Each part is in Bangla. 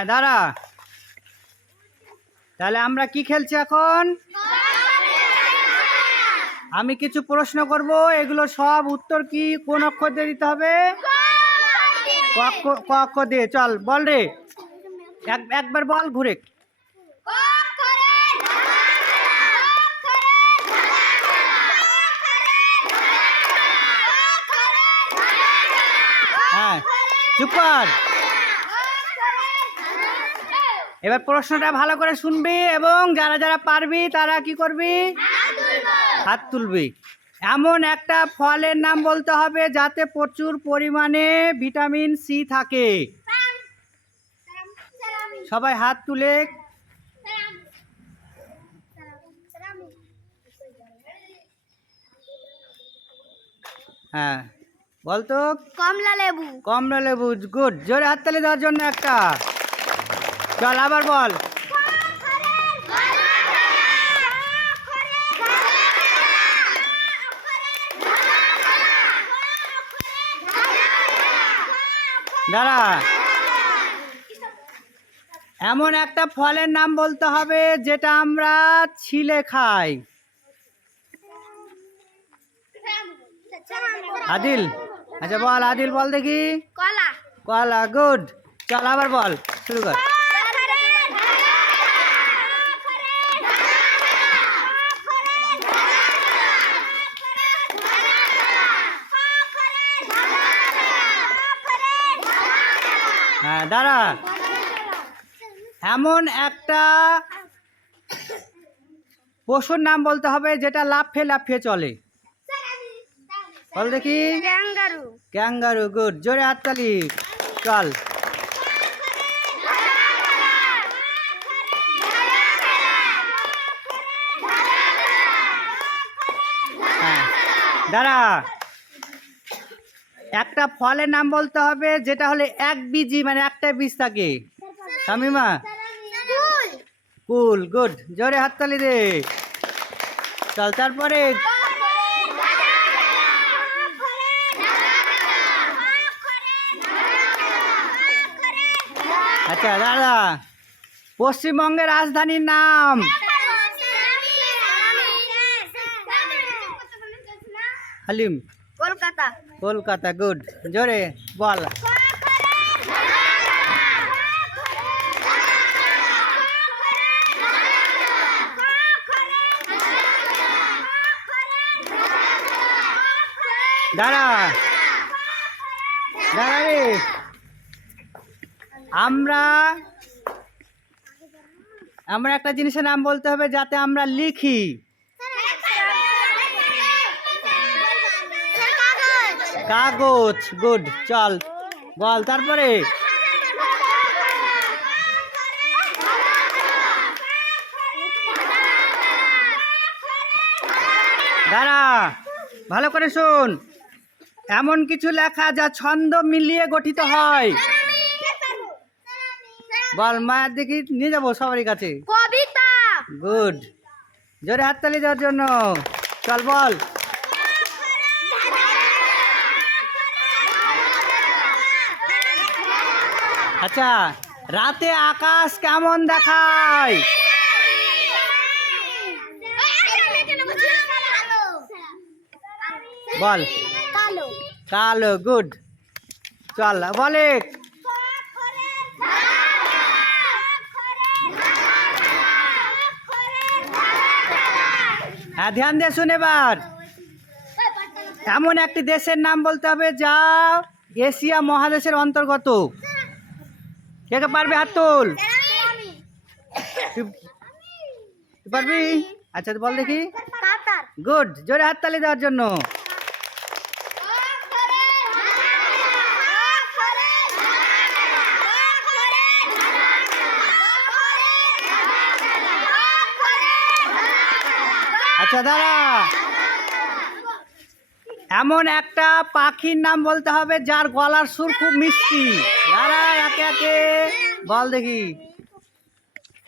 হ্যাঁ দাঁড়া। তাহলে আমরা কি খেলছি এখন? আমি কিছু প্রশ্ন করব, এগুলো সব উত্তর কি, কোন অক্ষর দিয়ে দিতে হবে? ক অক্ষর দিয়ে, চল, বল রে। এক, একবার বল ঘুরে। হ্যাঁ চুপ এবার প্রশ্নটা ভালো করে শুনবি এবং যারা যারা পারবি তারা কি করবি? হাত তুলবি। এমন একটা ফলের নাম বলতে হবে যাতে প্রচুর পরিমাণে ভিটামিন সি থাকে। সবাই হাত তুলে। হ্যাঁ বলতো কমলা লেবু। কমলা লেবু গুড জোরে হাততালি দেওয়ার জন্য একটা। চল আবার বল। দাঁড়া। এমন একটা ফলের নাম বলতে হবে যেটা আমরা ছিলে খাই। আদিল আচ্ছা বল আদিল বল দেখি। কলা। কলা গুড চল আবার বল শুরু কর। হ্যাঁ দাঁড়া। এমন একটা পশুর নাম বলতে হবে যেটা লাফে লাফিয়ে চলে। বল দেখি। ক্যাঙ্গারু। Kangaroo good. জোরে হাততালি চল। হ্যাঁ দাঁড়া। একটা ফলের নাম বলতে হবে, যেটা হলে এক বিজি মানে একটা বীজ থাকে। শামিমা? Cool, good. জোরে হাততালি দে। চল, তারপরে? আচ্ছা দাদা। পশ্চিমবঙ্গের রাজধানীর নাম? হালিম। কলকাতা। কলকাতা, গুড। জোরে, বল। দাঁড়া। দাঁড়া রে। আমরা আমরা একটা জিনিসের নাম বলতে হবে যাতে আমরা লিখি। কাগজ গুড চল বল তারপরে। দাঁড়া ভালো করে শোন। এমন কিছু লেখা যা ছন্দ মিলিয়ে গঠিত হয়। বল মায়ের দেখি নিয়ে যাব সবারই কাছে। কবিতা। গুড জোরে হাততালি দেওয়ার জন্য। চল বল। আচ্ছা রাতে আকাশ কেমন দেখায়? বল। কালো, গুড। চল, বলে হ্যাঁ ধ্যান দিয়ে শুনে এবার। এমন একটি দেশের নাম বলতে হবে যা এশিয়া মহাদেশের অন্তর্গত। কে কে পারবে হাত তোল। পারবি? আচ্ছা বল দেখি। গুড জোরে হাততালি দেওয়ার জন্য। আচ্ছা দাঁড়া। এমন একটা পাখির নাম বলতে হবে যার গলার সুর খুব মিষ্টি। একে একে। বল দেখি।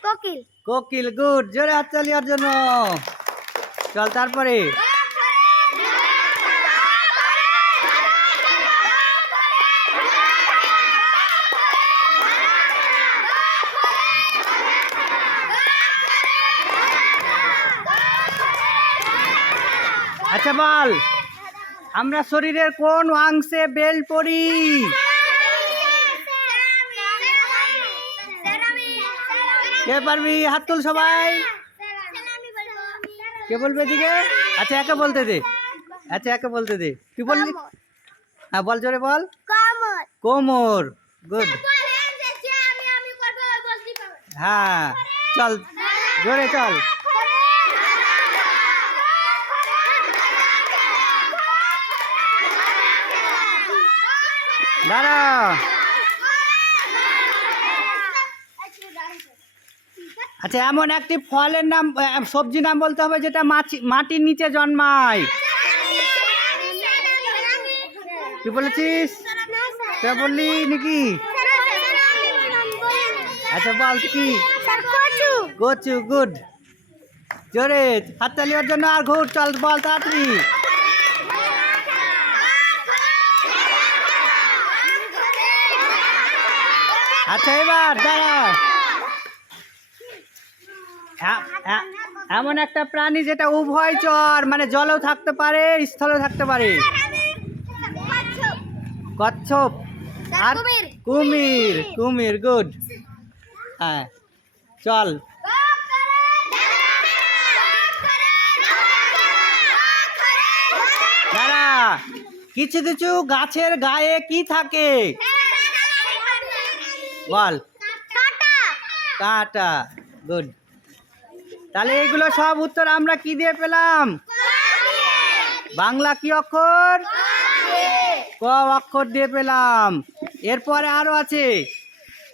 কোকিল। কোকিল গুড। জোরে হাত চালিয়ার জন্য। চল তারপরে। আচ্ছা বল। আমরা শরীরের কোন অংশে বেল পরি? কে পারবি? হাত তুল সবাই। কে বলবে দিকে আচ্ছা একে বলতে দে। আচ্ছা একে বলতে দে। তুই বললি? হ্যাঁ বল জোরে বল। কোমর। গুড। হ্যাঁ চল। জোরে চল। দাঁড়া আচ্ছা এমন একটি ফলের নাম সবজি নাম বলতে হবে যেটা মাটির নিচে জন্মায়। তুই বলেছিস? বললি নাকি? আচ্ছা বল কি? গুড জোরে, হাততালি ওর জন্য আর ঘুর, চল, বল তাড়াতাড়ি। আচ্ছা এবার দাঁড়া এমন একটা প্রাণী যেটা উভয় চর মানে জলেও থাকতে পারে স্থলেও থাকতে পারে। কচ্ছপ। আর কুমির। কুমির। কুমির গুড। হ্যাঁ চল। দাঁড়া। কিছু কিছু গাছের গায়ে কি থাকে? বল। কাটা গুড তাহলে এগুলো সব উত্তর আমরা কি দিয়ে পেলাম? বাংলা কি অক্ষর? ক অক্ষর দিয়ে পেলাম। এরপরে আরও আছে।